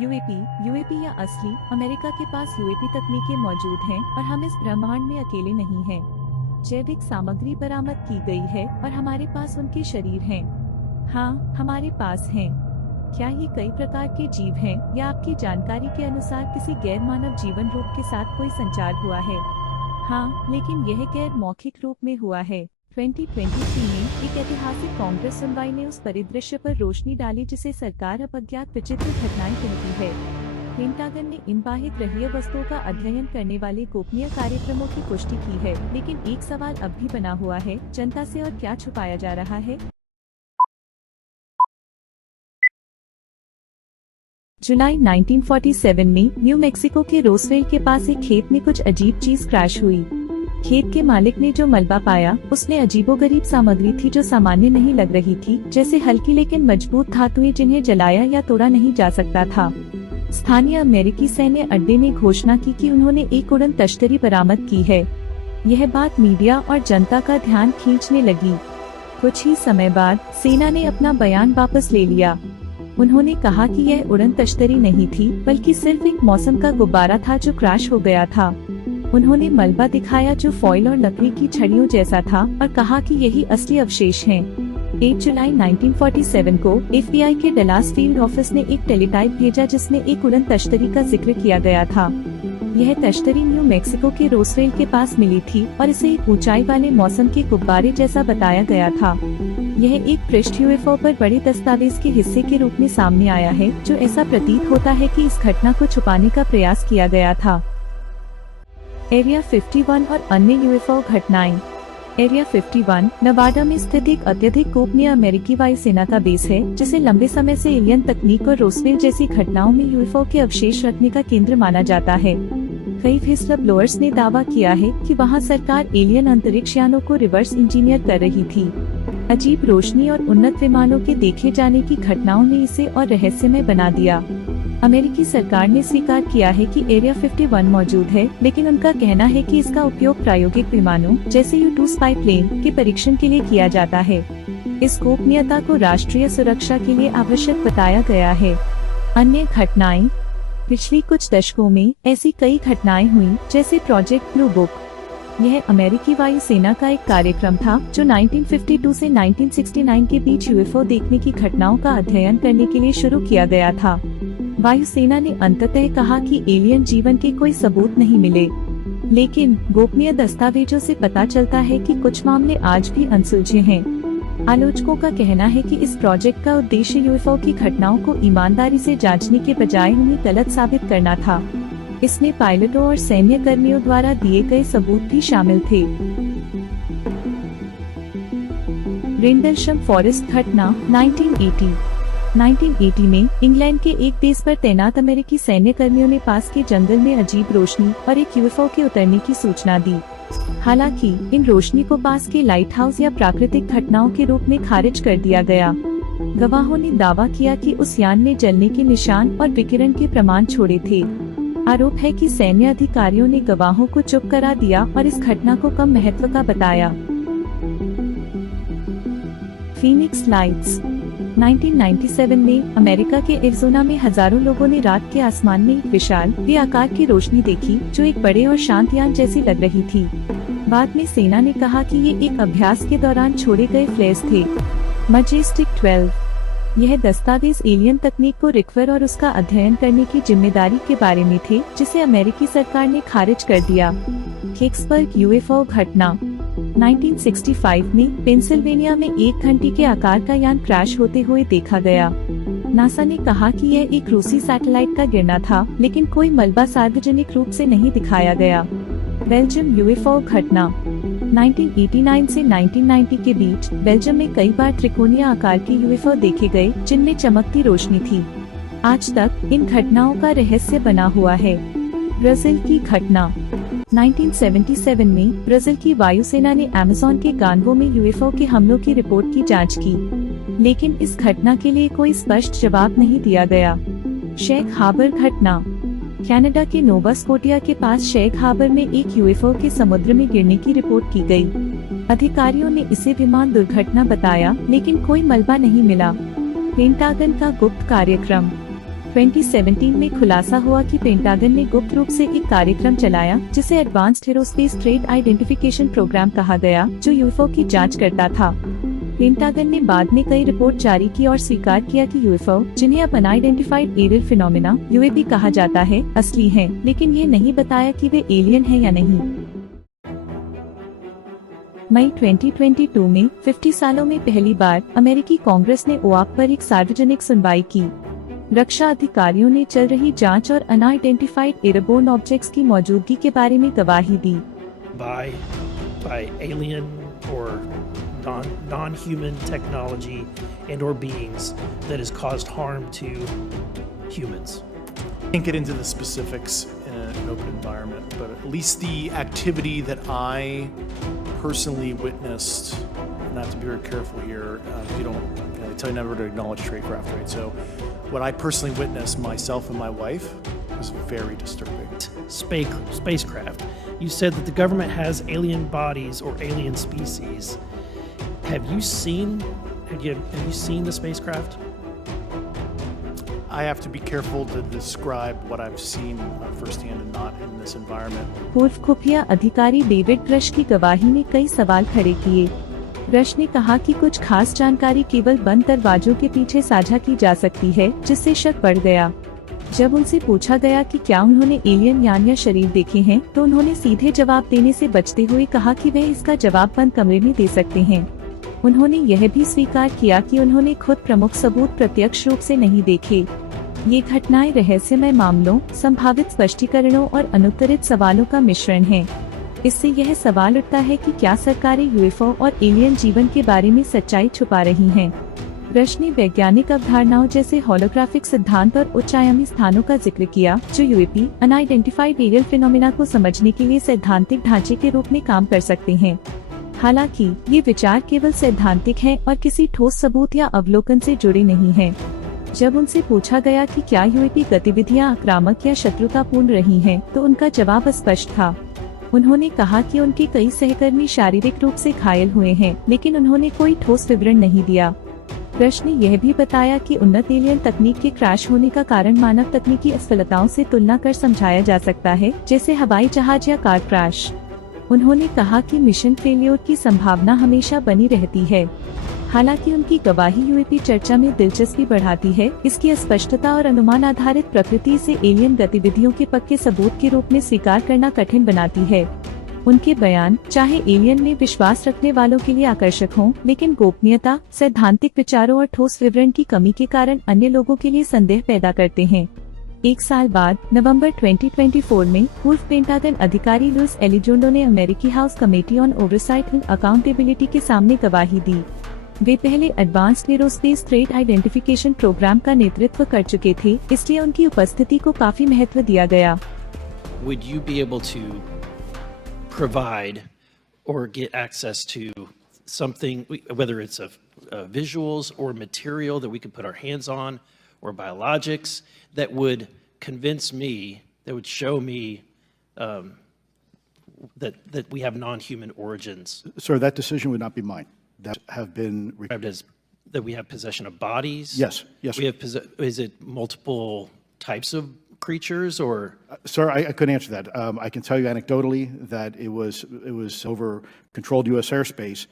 UAP या असली America के पास यूएपी तकनीकें मौजूद हैं और हम इस ब्रह्मांड में अकेले नहीं हैं। जैविक सामग्री बरामद की गई है और हमारे पास उनके शरीर हैं। हाँ, हमारे पास हैं। क्या ये कई प्रकार के जीव हैं या आपकी जानकारी के अनुसार किसी गैर मानव जीवन रूप के साथ कोई संचार हुआ है? हाँ, लेकिन यह गैर मौखिक रूप में हुआ है। 2023 में एक ऐतिहासिक कांग्रेस सुनवाई ने उस परिदृश्य पर रोशनी डाली जिसे सरकार अब अज्ञात विचित्र घटनाएं कहती है। पेंटागन ने इन बाह्य ग्रहीय वस्तुओं का अध्ययन करने वाले गोपनीय कार्यक्रमों की पुष्टि की है, लेकिन एक सवाल अब भी बना हुआ है, जनता से और क्या छुपाया जा रहा है? जुलाई 1947 में न्यू मैक्सिको के रोसवेल के पास एक खेत में कुछ अजीब चीज क्रैश हुई। खेत के मालिक ने जो मलबा पाया उसमें अजीबोगरीब सामग्री थी जो सामान्य नहीं लग रही थी, जैसे हल्की लेकिन मजबूत धातुएं जिन्हें जलाया या तोड़ा नहीं जा सकता था। स्थानीय अमेरिकी सैन्य अड्डे ने घोषणा की कि उन्होंने एक उड़न तश्तरी बरामद की है। यह बात मीडिया और जनता का ध्यान खींचने लगी। कुछ ही समय बाद सेना ने अपना बयान वापस ले लिया। उन्होंने कहा कि यह उड़न तश्तरी नहीं थी, बल्कि सिर्फ एक मौसम का गुब्बारा था जो क्रैश हो गया था। उन्होंने मलबा दिखाया जो फॉइल और लकड़ी की छड़ियों जैसा था और कहा कि यही असली अवशेष हैं। 8 जुलाई 1947 को FBI के डलास फील्ड ऑफिस ने एक टेलीटाइप भेजा जिसमें एक उड़न तश्तरी का जिक्र किया गया था। यह तश्तरी न्यू मैक्सिको के रोसवेल के पास मिली थी और इसे एक ऊंचाई वाले मौसम के गुब्बारे जैसा बताया गया था। यह एक पृष्ठ UFO पर बड़े दस्तावेज के हिस्से के रूप में सामने आया है, जो ऐसा प्रतीत होता है कि इस घटना को छुपाने का प्रयास किया गया था। एरिया 51 और अन्य UFO घटनाएं। एरिया 51 नवाडा में स्थित एक अत्यधिक गोपनीय अमेरिकी वायुसेना का बेस है, जिसे लंबे समय से एलियन तकनीक और रोसवेल जैसी घटनाओं में UFO के अवशेष रखने का केंद्र माना जाता है। कई व्हिस्लर ब्लोअर्स ने दावा किया है कि वहां सरकार एलियन अंतरिक्ष यानों को रिवर्स इंजीनियर कर रही थी। अजीब रोशनी और उन्नत विमानों के देखे जाने की घटनाओं ने इसे और रहस्यमय बना दिया। अमेरिकी सरकार ने स्वीकार किया है कि एरिया 51 मौजूद है, लेकिन उनका कहना है कि इसका उपयोग प्रायोगिक विमानों जैसे U-2 स्पाई प्लेन के परीक्षण के लिए किया जाता है। इस गोपनीयता को राष्ट्रीय सुरक्षा के लिए आवश्यक बताया गया है। अन्य घटनाएं। पिछली कुछ दशकों में ऐसी कई घटनाएं हुई, जैसे प्रोजेक्ट ब्लू बुक। यह अमेरिकी वायुसेना का एक कार्यक्रम था जो 1952 से 1969 के बीच UFO देखने की घटनाओं का अध्ययन करने के लिए शुरू किया गया था। वायुसेना ने अंततः कहा कि एलियन जीवन के कोई सबूत नहीं मिले, लेकिन गोपनीय दस्तावेजों से पता चलता है कि कुछ मामले आज भी अनसुलझे हैं। आलोचकों का कहना है कि इस प्रोजेक्ट का उद्देश्य UFO की घटनाओं को ईमानदारी से जांचने के बजाय उन्हें गलत साबित करना था। इसमें पायलटों और सैन्य कर्मियों द्वारा दिए गए सबूत भी शामिल थे। रेंडलशम फॉरेस्ट घटना 1980 में इंग्लैंड के एक बेस पर तैनात अमेरिकी सैन्य कर्मियों ने पास के जंगल में अजीब रोशनी और एक UFO के उतरने की सूचना दी। हालांकि इन रोशनी को पास के लाइट हाउस या प्राकृतिक घटनाओं के रूप में खारिज कर दिया गया। गवाहों ने दावा किया कि उस यान ने जलने के निशान और विकिरण के प्रमाण छोड़े थे। आरोप है कि सैन्य अधिकारियों ने गवाहों को चुप करा दिया और इस घटना को कम महत्व का बताया। Phoenix lights. 1997 में अमेरिका के एरिज़ोना में हजारों लोगों ने रात के आसमान में एक विशाल आकार की रोशनी देखी जो एक बड़े और शांत यान जैसी लग रही थी। बाद में सेना ने कहा कि ये एक अभ्यास के दौरान छोड़े गए फ्लेयर्स थे। मजेस्टिक 12। यह दस्तावेज एलियन तकनीक को रिकवर और उसका अध्ययन करने की जिम्मेदारी के बारे में थे, जिसे अमेरिकी सरकार ने खारिज कर दिया। किक्सबर्ग UFO घटना। 1965 में पेंसिल्वेनिया में 1 घंटे के आकार का यान क्रैश होते हुए देखा गया। नासा ने कहा कि यह एक रूसी सैटेलाइट का गिरना था, लेकिन कोई मलबा सार्वजनिक रूप से नहीं दिखाया गया। बेल्जियम UFO घटना। 1989 से 1990 के बीच बेल्जियम में कई बार त्रिकोणीय आकार के UFO देखे गए, जिनमें चमकती रोशनी थी। आज तक इन घटनाओं का रहस्य बना हुआ है। ब्राजील की घटना। 1977 में ब्राजील की वायुसेना ने अमेज़न के गानवो में UFO के हमलों की रिपोर्ट की जांच की, लेकिन इस घटना के लिए कोई स्पष्ट जवाब नहीं दिया गया। शेख हाबर घटना। कनाडा के नोवा स्कोटिया के पास शेख हाबर में एक UFO के समुद्र में गिरने की रिपोर्ट की गई। अधिकारियों ने इसे विमान दुर्घटना बताया, लेकिन कोई मलबा नहीं मिला। पेंटागन का गुप्त कार्यक्रम। 2017 में खुलासा हुआ कि पेंटागन ने गुप्त रूप से एक कार्यक्रम चलाया जिसे advanced aerospace threat identification program कहा गया, जो यूएफओ की जांच करता था। पेंटागन ने बाद में कई रिपोर्ट जारी की और स्वीकार किया कि यूएफओ, जिन्हें अब अनआइडेंटिफाइड एरियल फिनोमेना यूएपी कहा जाता है, असली हैं, लेकिन ये नहीं बताया कि वे एलियन हैं या नहीं। मई 2022 में 50 सालों में पहली बार अमेरिकी कांग्रेस ने ओआप पर एक सार्वजनिक सुनवाई की। रक्षा अधिकारियों ने चल रही जांच और अनआइडेंटिफाइड एयरबोर्न ऑब्जेक्ट्स की मौजूदगी के बारे में गवाही दी। by alien or non-human technology and or beings that has caused harm to humans. I can't get into the specifics in an open environment, but at least the activity that I personally witnessed, and I have to be very careful here, you don't, they tell you never to acknowledge tradecraft, right? So what I personally witnessed, myself and my wife, was very disturbing. Spacecraft. You said that the government has alien bodies or alien species. Have you seen the spacecraft? I have to be careful to describe what I've seen firsthand and not in this environment. पूर्व खुफिया अधिकारी David rush की गवाही ने कई सवाल खड़े किए। रश ने कहा कि कुछ खास जानकारी केवल बंद दरवाजों के पीछे साझा की जा सकती है, जिससे शक बढ़ गया। जब उनसे पूछा गया कि क्या उन्होंने एलियन यान या शरीर देखे हैं, तो उन्होंने सीधे जवाब देने से बचते हुए कहा कि वे इसका जवाब बंद कमरे में दे सकते हैं। उन्होंने यह भी स्वीकार किया कि उन्होंने खुद प्रमुख सबूत प्रत्यक्ष रूप से नहीं देखे। ये घटनाएं रहस्यमय मामलों, संभावित स्पष्टीकरणों और अनुत्तरित सवालों का मिश्रण है। इससे यह सवाल उठता है कि क्या सरकारें यूएफओ और एलियन जीवन के बारे में सच्चाई छुपा रही हैं। रश ने वैज्ञानिक अवधारणाओं जैसे होलोग्राफिक सिद्धांत और उच्च आयामी स्थानों का जिक्र किया, जो यूएपी अनआइडेंटिफाइड एरियल फिनोमेना को समझने के लिए सैद्धांतिक ढांचे के रूप में काम कर सकते हैं। हालांकि ये विचार केवल सैद्धांतिक हैं और किसी ठोस सबूत या अवलोकन से जुड़े नहीं हैं। जब उनसे पूछा गया कि क्या यूएपी गतिविधियां आक्रामक या शत्रुतापूर्ण रही हैं, तो उनका जवाब स्पष्ट था। उन्होंने कहा कि उनके कई सहकर्मी शारीरिक रूप से घायल हुए हैं, लेकिन उन्होंने कोई ठोस विवरण नहीं दिया। रश ने यह भी बताया कि उन्नत एलियन तकनीक के क्रैश होने का कारण मानव तकनीकी असफलताओं से तुलना कर समझाया जा सकता है, जैसे हवाई जहाज या कार क्रैश। उन्होंने कहा कि मिशन फेलियर की संभावना हमेशा बनी रहती है। हालांकि उनकी गवाही यूएपी चर्चा में दिलचस्पी बढ़ाती है। इसकी अस्पष्टता और अनुमान आधारित प्रकृति से एलियन गतिविधियों के पक्के सबूत के रूप में स्वीकार करना कठिन बनाती है। उनके बयान, चाहे एलियन में विश्वास रखने वालों के लिए आकर्षक हों, लेकिन गोपनीयता, सैद्धांतिक विचारों और ठोस विवरण की कमी के कारण अन्य लोगों के लिए संदेह पैदा करते हैं। एक साल बाद नवंबर 2024 में पूर्व पेंटागन अधिकारी लुइस एलिजोंडो ने अमेरिकी House Committee on Oversight and Accountability के सामने गवाही दी। वे पहले advanced aerospace threat identification program का नेतृत्व कर चुके थे, इसलिए उनकी उपस्थिति को काफी महत्व दिया गया। Would you be able to provide or get access to something, whether it's visuals or material that we could put our hands on, or biologics that would convince me, that would show me that we have non-human origins? Sir, that decision would not be mine. That have been As that we have possession of bodies? Yes, yes. We have is it multiple types of creatures, or? Sir, I couldn't answer that. I can tell you anecdotally that it was over controlled U.S. airspace,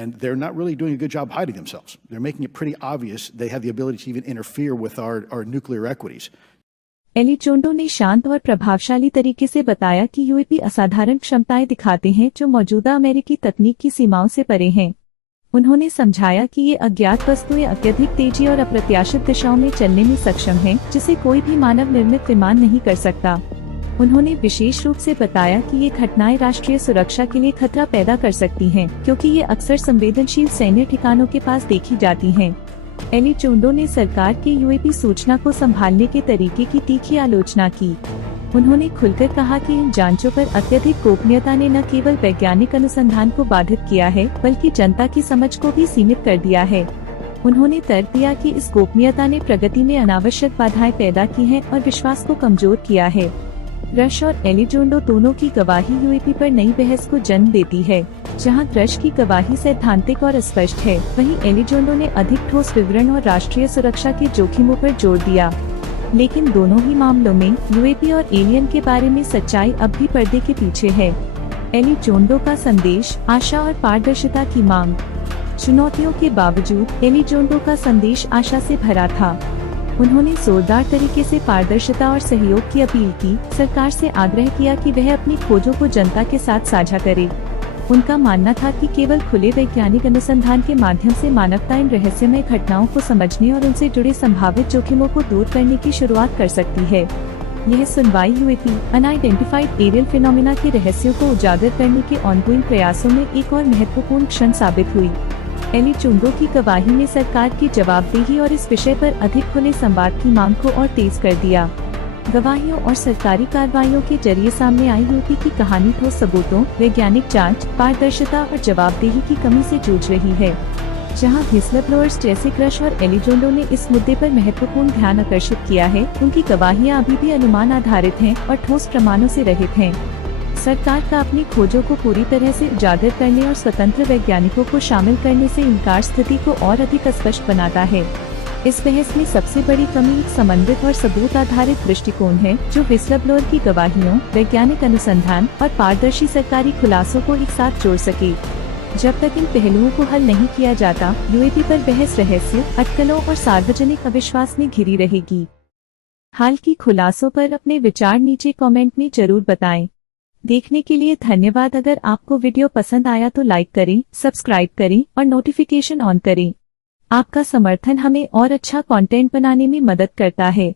and they're not really doing a good job hiding themselves. They're making it pretty obvious they have the ability to even interfere with our nuclear equities. एलिजोंडो ने शांत और प्रभावशाली तरीके से बताया कि UAP असाधारण क्षमताएं दिखाते हैं, जो मौजूदा अमेरिकी तकनीक की सीमाओं से परे हैं। उन्होंने समझाया कि ये अज्ञात वस्तुएं अत्यधिक तेजी और अप्रत्याशित दिशाओं में चलने में सक्षम हैं, जिसे कोई भी मानव निर्मित विमान नहीं कर सकता। उन्होंने विशेष रूप से बताया कि ये घटनाएं राष्ट्रीय सुरक्षा के लिए खतरा पैदा कर सकती हैं, क्योंकि ये अक्सर संवेदनशील सैन्य ठिकानों के पास देखी जाती हैं। एलिजोंडो ने सरकार के यूएपी सूचना को संभालने के तरीके की तीखी आलोचना की। उन्होंने खुलकर कहा कि इन जांचों पर अत्यधिक गोपनीयता ने न केवल वैज्ञानिक अनुसंधान को बाधित किया है, बल्कि जनता की समझ को भी सीमित कर दिया है। उन्होंने तर्क दिया कि इस गोपनीयता ने प्रगति में अनावश्यक बाधाएं पैदा की हैं और विश्वास को कमजोर किया है। रश और एलिजोंडो दोनों की गवाही यूएपी पर नई बहस को जन्म देती है। जहां रश की गवाही सैद्धांतिक और स्पष्ट है, वहीं एलिजोंडो ने अधिक ठोस विवरण और राष्ट्रीय सुरक्षा के जोखिमों पर जोर दिया। लेकिन दोनों ही मामलों में यूएपी और एलियन के बारे में सच्चाई अब भी पर्दे के पीछे है। एलिजोंडो का संदेश, आशा और पारदर्शिता की मांग। चुनौतियों के बावजूद एलिजोंडो का संदेश आशा से भरा था। उन्होंने जोरदार तरीके से पारदर्शिता और सहयोग की अपील की, सरकार से आग्रह किया कि वह अपनी खोजों को जनता के साथ साझा करे। उनका मानना था कि केवल खुले वैज्ञानिक अनुसंधान के माध्यम से मानवता इन रहस्यमय घटनाओं को समझने और उनसे जुड़े संभावित जोखिमों को दूर करने की शुरुआत कर सकती है। यह सुनवाई यूएपी अनआइडेंटिफाइड एरियल फिनोमिना के रहस्यों को उजागर करने के ऑनगोइंग प्रयासों में एक और महत्वपूर्ण क्षण साबित हुई। एलिजोंडो की गवाही ने सरकार की जवाबदेही और इस विषय पर अधिक खुले संवाद की मांग को और तेज कर दिया। गवाहियों और सरकारी कार्रवाइयों के जरिए सामने आई यूपी की कहानी ठोस सबूतों, वैज्ञानिक जांच, पारदर्शिता और जवाबदेही की कमी से जूझ रही है। जहां व्हिसलब्लोअर्स जैसे क्रश और एलिजोंडो ने इस मुद्दे पर महत्वपूर्ण ध्यान आकर्षित किया है, उनकी गवाहियां अभी भी अनुमान आधारित हैं और ठोस प्रमाणों से रहित हैं। सरकार का अपनी खोजों को पूरी तरह से उजागर करने और स्वतंत्र वैज्ञानिकों को शामिल करने से इनकार स्थिति को और अधिक स्पष्ट बनाता है। इस बहस में सबसे बड़ी कमी एक समन्वित और सबूत आधारित दृष्टिकोण है, जो व्हिसलब्लोअर की गवाहियों, वैज्ञानिक अनुसंधान और पारदर्शी सरकारी खुलासों को एक साथ जोड़ सके। जब तक इन पहलुओं को हल नहीं किया जाता, यूएपी पर बहस रहस्य, अटकलों और सार्वजनिक अविश्वास में घिरी रहेगी। हाल की खुलासों पर अपने विचार नीचे कमेंट में जरूर बताएं। देखने के लिए धन्यवाद। अगर आपको वीडियो पसंद आया तो लाइक करें, सब्सक्राइब करें और नोटिफिकेशन ऑन करें। आपका समर्थन हमें और अच्छा कंटेंट बनाने में मदद करता है।